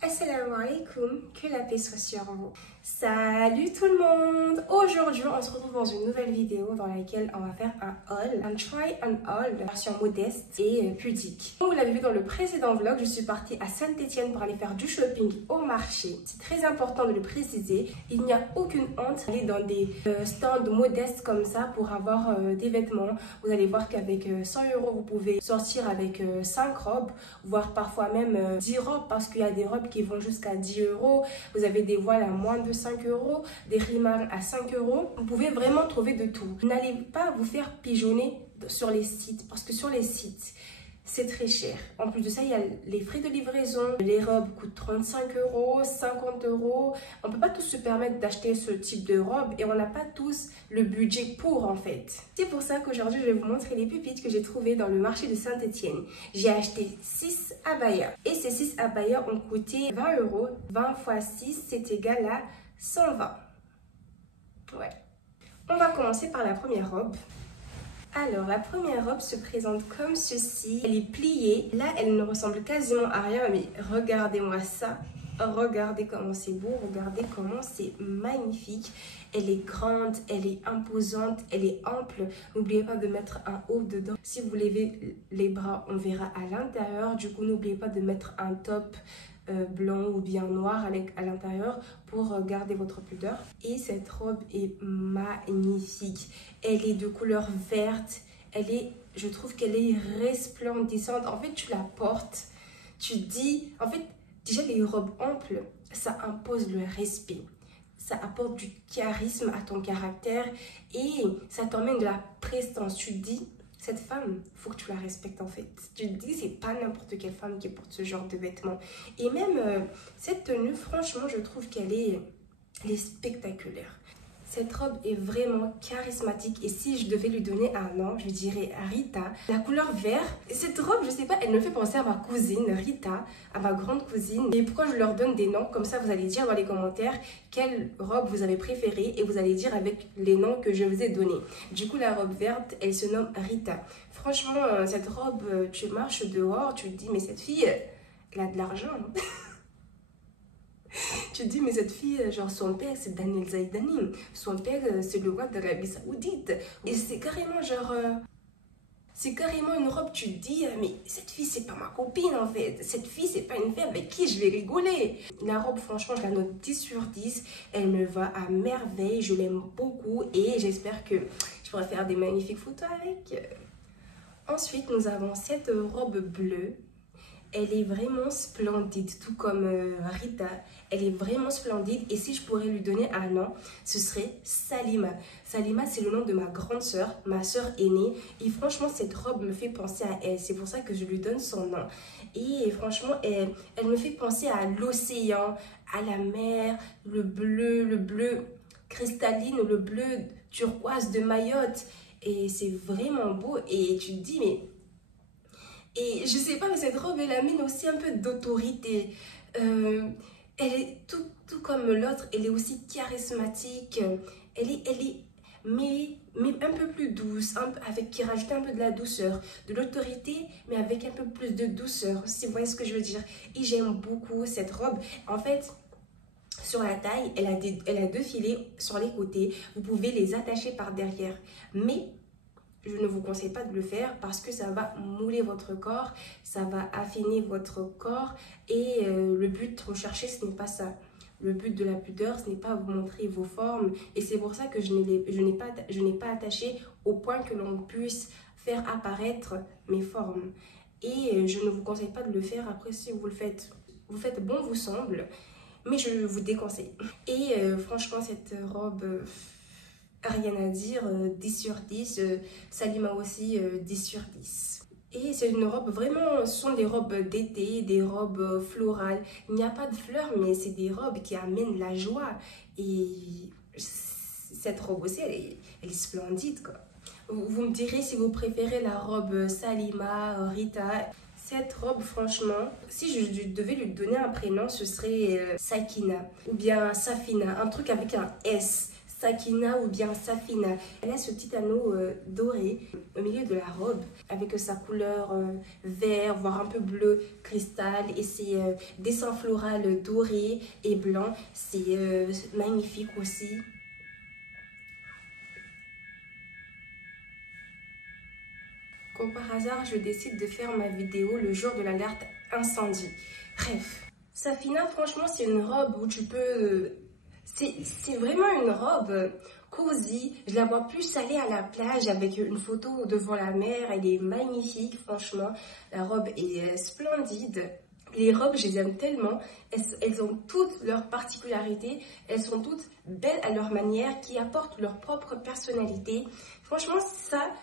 Assalamu alaikum, que la paix soit sur vous. Salut tout le monde! Aujourd'hui, on se retrouve dans une nouvelle vidéo dans laquelle on va faire un haul, un try and haul, version modeste et pudique. Comme vous l'avez vu dans le précédent vlog, je suis partie à Saint-Étienne pour aller faire du shopping au marché. C'est très important de le préciser, il n'y a aucune honte d'aller dans des stands modestes comme ça pour avoir des vêtements. Vous allez voir qu'avec 100 €, vous pouvez sortir avec 5 robes, voire parfois même 10 robes parce qu'il y a des robes qui vont jusqu'à 10 €. Vous avez des voiles à moins de 5 €, des rimars à 5 €. Vous pouvez vraiment trouver de tout. N'allez pas vous faire pigeonner sur les sites parce que sur les sites, c'est très cher. En plus de ça, il y a les frais de livraison. Les robes coûtent 35 €, 50 €. On ne peut pas tous se permettre d'acheter ce type de robe et on n'a pas tous le budget pour en fait. C'est pour ça qu'aujourd'hui, je vais vous montrer les pépites que j'ai trouvées dans le marché de Saint-Étienne. J'ai acheté 6 abayas et ces 6 abayas ont coûté 20 €. 20 x 6, c'est égal à 120. Ouais. On va commencer par la première robe. Alors, la première robe se présente comme ceci. Elle est pliée. Là, elle ne ressemble quasiment à rien, mais regardez-moi ça. Regardez comment c'est beau, regardez comment c'est magnifique. Elle est grande, elle est imposante, elle est ample. N'oubliez pas de mettre un haut dedans. Si vous levez les bras, on verra à l'intérieur. Du coup, n'oubliez pas de mettre un top blanc ou bien noir à l'intérieur pour garder votre pudeur. Et cette robe est magnifique. Elle est de couleur verte. Je trouve qu'elle est resplendissante. En fait, tu la portes, tu dis, en fait, déjà les robes amples, ça impose le respect. Ça apporte du charisme à ton caractère et ça t'emmène de la prestance. Tu te dis, cette femme, il faut que tu la respectes en fait. Tu te dis, c'est pas n'importe quelle femme qui porte ce genre de vêtements. Et même cette tenue, franchement, je trouve qu'elle est spectaculaire. Cette robe est vraiment charismatique et si je devais lui donner un nom, je dirais Rita. La couleur vert, cette robe, je sais pas, elle me fait penser à ma cousine Rita, à ma grande cousine. Et pourquoi je leur donne des noms? Comme ça, vous allez dire dans les commentaires quelle robe vous avez préférée et vous allez dire avec les noms que je vous ai donnés. Du coup, la robe verte, elle se nomme Rita. Franchement, cette robe, tu marches dehors, tu te dis, mais cette fille, elle a de l'argent. Tu te dis, mais cette fille, genre son père, c'est Daniel Zaidani. Son père, c'est le roi d'Arabie Saoudite. Et c'est carrément genre... c'est carrément une robe, tu te dis, mais cette fille, c'est pas ma copine en fait. Cette fille, c'est pas une fille avec qui je vais rigoler. La robe, franchement, je la note 10 sur 10. Elle me va à merveille. Je l'aime beaucoup et j'espère que je pourrai faire des magnifiques photos avec. Ensuite, nous avons cette robe bleue. Elle est vraiment splendide, tout comme Rita. Elle est vraiment splendide et si je pourrais lui donner un nom, ce serait Salima. Salima, c'est le nom de ma grande sœur, ma sœur aînée. Et franchement, cette robe me fait penser à elle. C'est pour ça que je lui donne son nom. Et franchement, elle me fait penser à l'océan, à la mer, le bleu cristalline, le bleu turquoise de Mayotte. Et c'est vraiment beau et tu te dis, mais... Et je sais pas, mais cette robe, elle amène aussi un peu d'autorité. Elle est tout comme l'autre, elle est aussi charismatique. Mais un peu plus douce, qui rajoute un peu de la douceur, de l'autorité, mais avec un peu plus de douceur, si vous voyez ce que je veux dire. Et j'aime beaucoup cette robe. En fait, sur la taille, elle a 2 filets sur les côtés. Vous pouvez les attacher par derrière. Mais... je ne vous conseille pas de le faire parce que ça va mouler votre corps, ça va affiner votre corps et le but recherché, ce n'est pas ça. Le but de la pudeur, ce n'est pas vous montrer vos formes et c'est pour ça que je n'ai pas attaché au point que l'on puisse faire apparaître mes formes. Et je ne vous conseille pas de le faire. Après, si vous le faites, vous faites bon vous semble, mais je vous déconseille. Et franchement, cette robe... rien à dire, 10 sur 10, Salima aussi 10 sur 10. Et c'est une robe vraiment, ce sont des robes d'été, des robes florales. Il n'y a pas de fleurs, mais c'est des robes qui amènent la joie. Et cette robe aussi, elle est splendide, quoi. Vous me direz si vous préférez la robe Salima, Rita. Cette robe, franchement, si je devais lui donner un prénom, ce serait Sakina ou bien Safina, un truc avec un S. Sakina ou bien Safina. Elle a ce petit anneau doré au milieu de la robe avec sa couleur vert, voire un peu bleu cristal et ses dessins floraux dorés et blancs. C'est magnifique aussi. Comme par hasard, je décide de faire ma vidéo le jour de l'alerte incendie. Bref, Safina, franchement, c'est une robe où tu peux... C'est vraiment une robe cosy. Je la vois plus aller à la plage avec une photo devant la mer. Elle est magnifique, franchement. La robe est splendide. Les robes, je les aime tellement. Elles ont toutes leurs particularités. Elles sont toutes belles à leur manière, qui apportent leur propre personnalité. Franchement,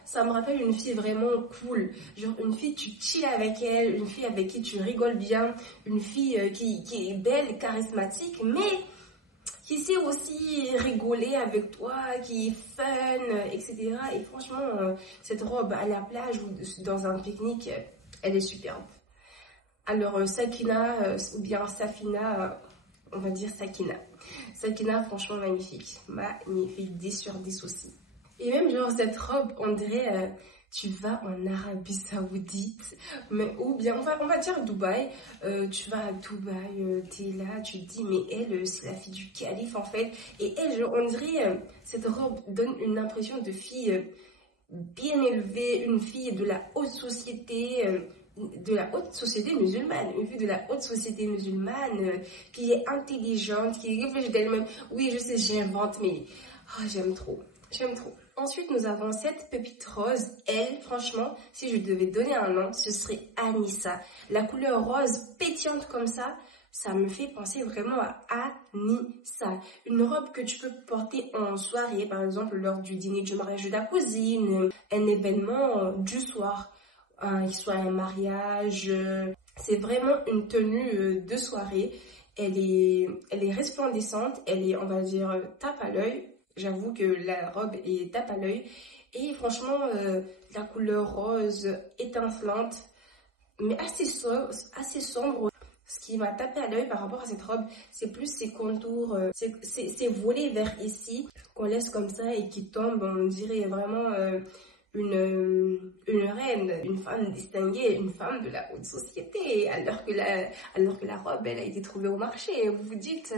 ça me rappelle une fille vraiment cool. Genre une fille, tu chill avec elle, une fille avec qui tu rigoles bien, une fille qui est belle, charismatique, mais qui sait aussi rigoler avec toi, qui est fun, etc. Et franchement, cette robe à la plage ou dans un pique-nique, elle est superbe. Alors, Sakina ou bien Safina, on va dire Sakina. Sakina, franchement, magnifique. Magnifique, 10 sur 10 aussi. Et même, genre, cette robe, on dirait, tu vas en Arabie Saoudite, mais, ou bien, on va dire Dubaï. Tu vas à Dubaï, t'es là, tu te dis, mais elle, c'est la fille du calife, en fait. Et elle, genre, on dirait, cette robe donne une impression de fille bien élevée, une fille de la haute société, musulmane, une fille de la haute société musulmane, qui est intelligente, qui réfléchit d'elle-même. Oui, je sais, j'invente, mais j'aime trop, j'aime trop. Ensuite, nous avons cette pépite rose. Elle, franchement, si je devais donner un nom, ce serait Anissa. La couleur rose pétillante comme ça me fait penser vraiment à Anissa. Une robe que tu peux porter en soirée, par exemple, lors du dîner du mariage de ta cousine, un événement du soir. Soit un mariage, c'est vraiment une tenue de soirée. Elle est resplendissante, elle est, on va dire, tape à l'œil. J'avoue que la robe est tape à l'œil. Et franchement, la couleur rose étincelante, mais assez sombre. Ce qui m'a tapé à l'œil par rapport à cette robe, c'est plus ses contours, c'est volé vers ici, qu'on laisse comme ça et qui tombe, on dirait vraiment... une reine, une femme distinguée, une femme de la haute société, alors que la robe, elle a été trouvée au marché. Vous vous dites,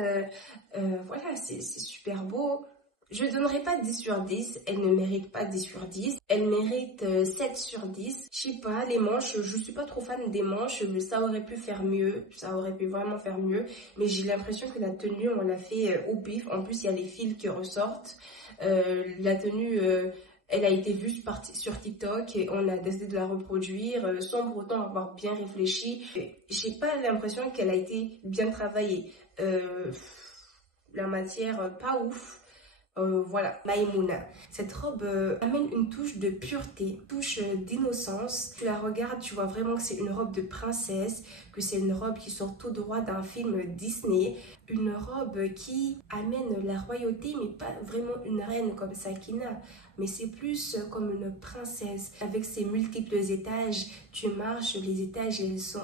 voilà, c'est super beau. Je ne donnerai pas 10 sur 10, elle ne mérite pas 10 sur 10, elle mérite 7 sur 10. Je sais pas, les manches, je suis pas trop fan des manches, mais ça aurait pu faire mieux, ça aurait pu vraiment faire mieux, mais j'ai l'impression que la tenue, on l'a fait au pif. En plus, il y a les fils qui ressortent. La tenue... elle a été vue sur TikTok et on a décidé de la reproduire sans pour autant avoir bien réfléchi. J'ai pas l'impression qu'elle a été bien travaillée. La matière, pas ouf. Voilà, Maïmouna. Cette robe amène une touche de pureté, une touche d'innocence. Tu la regardes, tu vois vraiment que c'est une robe de princesse, que c'est une robe qui sort tout droit d'un film Disney. Une robe qui amène la royauté, mais pas vraiment une reine comme Sakina, mais c'est plus comme une princesse avec ses multiples étages. Tu marches, les étages,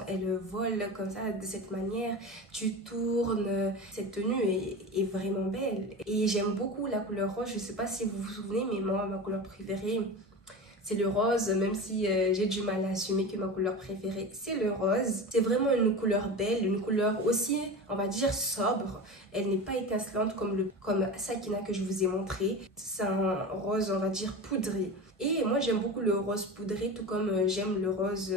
elles volent comme ça, de cette manière. Tu tournes. Cette tenue est vraiment belle. Et j'aime beaucoup la couleur rose. Je ne sais pas si vous vous souvenez, mais moi, ma couleur préférée, c'est le rose, même si j'ai du mal à assumer que ma couleur préférée, c'est le rose. C'est vraiment une couleur belle, une couleur aussi, on va dire, sobre. Elle n'est pas étincelante comme Sakina que je vous ai montré. C'est un rose, on va dire, poudré. Et moi, j'aime beaucoup le rose poudré, tout comme j'aime le rose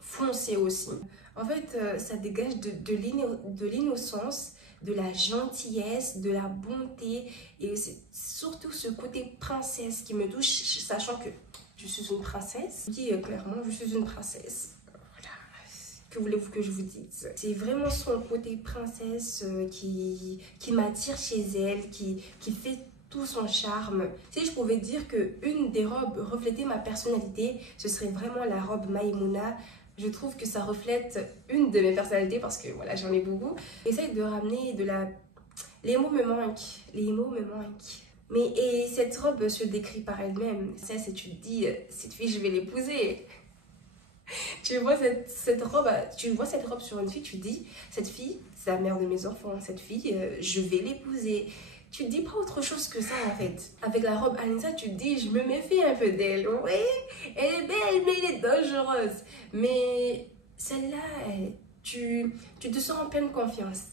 foncé aussi. En fait, ça dégage de l'innocence, de la gentillesse, de la bonté, et c'est surtout ce côté princesse qui me touche, sachant que je suis une princesse. Je dis clairement, je suis une princesse. Voilà. Que voulez-vous que je vous dise? C'est vraiment son côté princesse qui m'attire chez elle, qui fait tout son charme. Si je pouvais dire qu'une des robes reflétait ma personnalité, ce serait vraiment la robe Maïmouna. Je trouve que ça reflète une de mes personnalités parce que voilà, j'en ai beaucoup. J'essaie de ramener de la... Les mots me manquent. Les mots me manquent. Mais et cette robe se décrit par elle-même. Ça, c'est tu te dis, cette fille, je vais l'épouser. Tu vois cette robe sur une fille, tu te dis, cette fille, c'est la mère de mes enfants. Cette fille, je vais l'épouser. tu te dis pas autre chose que ça en fait. Avec la robe Anissa, tu te dis, je me méfie un peu d'elle. Oui, elle est belle, mais elle est dangereuse. Mais celle-là, tu te sens en pleine confiance.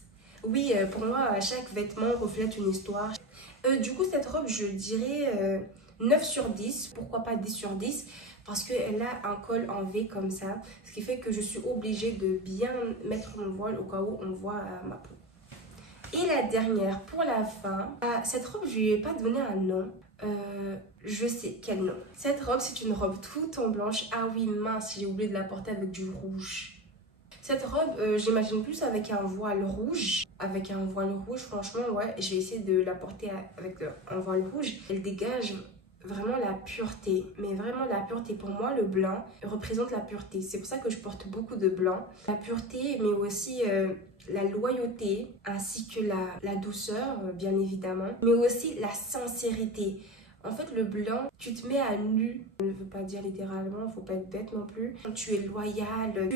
Oui, pour moi, chaque vêtement reflète une histoire. Du coup, cette robe, je dirais 9 sur 10. Pourquoi pas 10 sur 10? Parce qu'elle a un col en V comme ça. Ce qui fait que je suis obligée de bien mettre mon voile au cas où on voit ma peau. Et la dernière, pour la fin, cette robe, je lui ai pas donné un nom. Je sais quel nom. Cette robe, c'est une robe toute en blanche. Ah oui, mince, j'ai oublié de la porter avec du rouge. Cette robe, j'imagine plus avec un voile rouge. Avec un voile rouge, franchement, ouais. Je vais essayer de la porter avec un voile rouge. Elle dégage vraiment la pureté. Mais vraiment la pureté. Pour moi, le blanc représente la pureté. C'est pour ça que je porte beaucoup de blanc. La pureté, mais aussi la loyauté, ainsi que la douceur, bien évidemment. Mais aussi la sincérité. En fait, le blanc, tu te mets à nu. Je ne veux pas dire littéralement, il ne faut pas être bête non plus. Tu es loyal,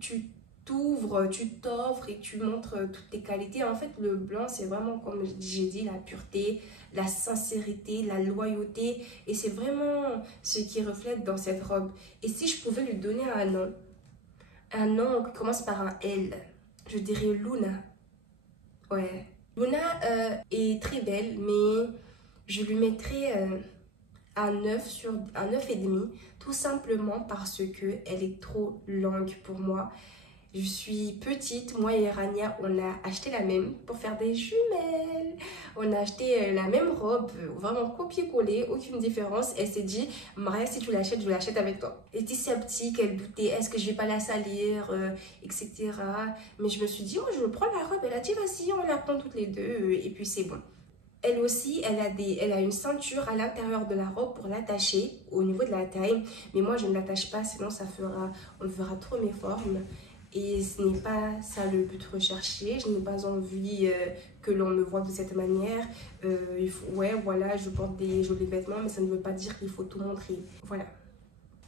tu t'ouvres, tu t'offres et tu montres toutes tes qualités. En fait, le blanc, c'est vraiment, comme j'ai dit, la pureté, la sincérité, la loyauté. Et c'est vraiment ce qui reflète dans cette robe. Et si je pouvais lui donner un nom qui commence par un L, je dirais Luna. Ouais. Luna est très belle, mais je lui mettrais un 9,5, tout simplement parce qu'elle est trop longue pour moi. Je suis petite, moi et Rania, on a acheté la même pour faire des jumelles. On a acheté la même robe, vraiment copier-coller, aucune différence. Elle s'est dit, Maria, si tu l'achètes, je l'achète avec toi. Elle était sceptique, elle doutait, est-ce que je vais pas la salir, etc. Mais je me suis dit, oh, je prends la robe. Elle a dit, vas-y, on la prend toutes les deux, et puis c'est bon. Elle aussi, elle a une ceinture à l'intérieur de la robe pour l'attacher au niveau de la taille. Mais moi, je ne l'attache pas, sinon on verra trop mes formes. Et ce n'est pas ça le but recherché. Je n'ai pas envie que l'on me voit de cette manière. Ouais, voilà, je porte des jolis vêtements, mais ça ne veut pas dire qu'il faut tout montrer. Voilà.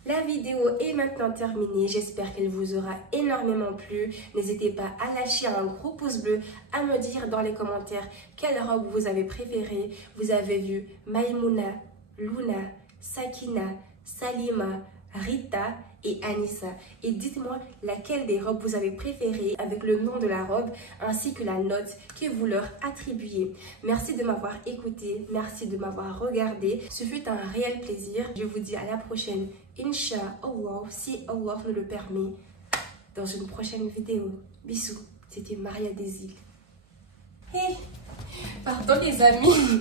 La vidéo est maintenant terminée. J'espère qu'elle vous aura énormément plu. N'hésitez pas à lâcher un gros pouce bleu, à me dire dans les commentaires quelle robe vous avez préférée. Vous avez vu Maïmouna, Luna, Sakina, Salima, Rita et Anissa. Et dites-moi laquelle des robes vous avez préférée avec le nom de la robe ainsi que la note que vous leur attribuez. Merci de m'avoir écouté, merci de m'avoir regardé. Ce fut un réel plaisir. Je vous dis à la prochaine, Inch'Allah, si Allah nous le permet, dans une prochaine vidéo. Bisous, c'était Maria des Îles. Hey, pardon les amis,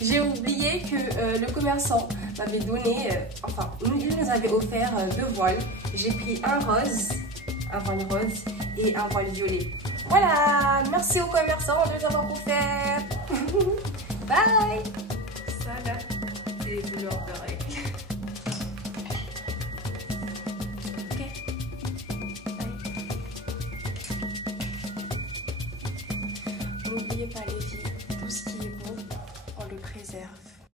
j'ai oublié que le commerçant m'avait donné, il nous avait offert 2 voiles. J'ai pris un voile rose et un voile violet. Voilà, merci au commerçant de nous avoir offert. Bye. Ça là, c'est les douleurs de règles. N'oubliez pas les filles, tout ce qui est beau, on le préserve.